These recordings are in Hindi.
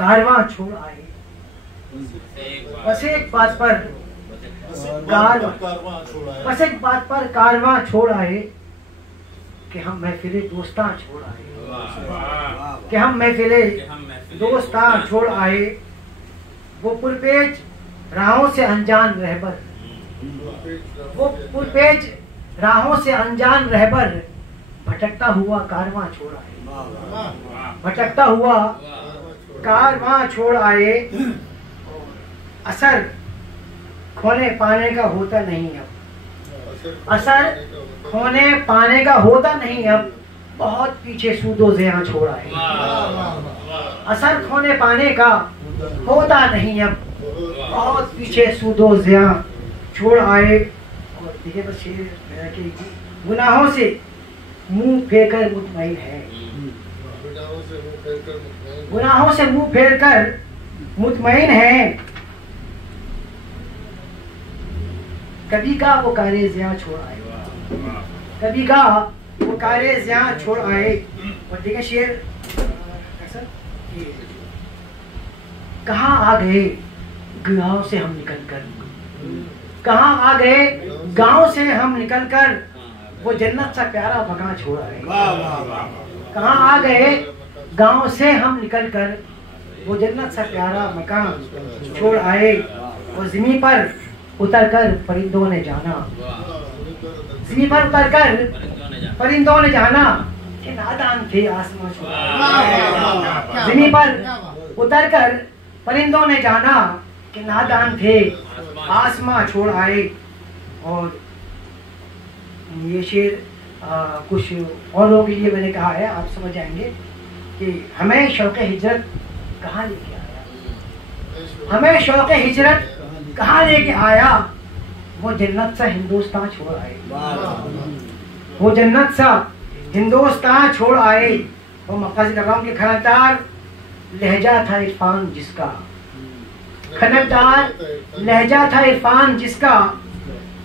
कारवां छोड़ आए। बस एक बात पर कारवां छोड़ आए कि हम महफिले दोस्तां छोड़ आए, कि हम महफिले दोस्तां छोड़ आए। वो पुरपेच राहों से अनजान रहबर, वो पुरपेच राहों से अनजान रहबर भटकता हुआ कारवां छोड़ आए, भटकता हुआ कारवां छोड़ आए। असर खोने पाने का होता नहीं अब, असर खोने पाने का होता नहीं अब, बहुत पीछे सूदो ज़ियां छोड़ आए। असर खोने पाने का होता नहीं अब, बहुत पीछे सूदो ज़ियां छोड़ आए। और देखिए बस ये कि गुनाहों से मुंह फेरकर मुतमईन है, गुनाहों से मुंह फेरकर मुतमईन है। कभी का वो कारे ज़ियां छोड़ आए, कभी का वो कारे ज़ियां छोड़ आए। और देखिए शेर ऐसा, कहाँ आ गए गांव से हम निकलकर, कहाँ आ गए गांव से हम निकलकर, वो जन्नत सा प्यारा मकान छोड़ आए। कहाँ आ गए गांव से हम निकलकर, वो जन्नत सा प्यारा मकान छोड़ आए। और ज़मीन पर उतरकर परिंदों ने जाना, ज़मीन पर उतरकर परिंदों ने जाना कि नादान थे आसमां छोड़ आए। ज़मीन पर उतरकर परिंदों ने जाना कि नादान थे आसमां छोड़ आए। और ये शेर कुछ और लोगों के लिए मैंने कहा है, आप समझ जाएंगे कि हमें शौक़ हिजरत कहाँ लेके आया, हमें शौक़ हिजरत कहाँ लेके आया। वो जन्नत सा हिंदुस्तान छोड़ आए, वो जन्नत सा हिंदुस्तान छोड़ आए। वो मक़ासिद कर रहा हूँ कि खनकदार लहजा था इरफान जिसका, खनकदार लहजा था इरफान जिसका,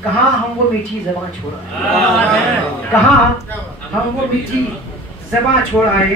कहाँ हम वो मीठी ज़बान छोड़ आए, कहाँ हम वो मीठी ज़बान छोड़ आए।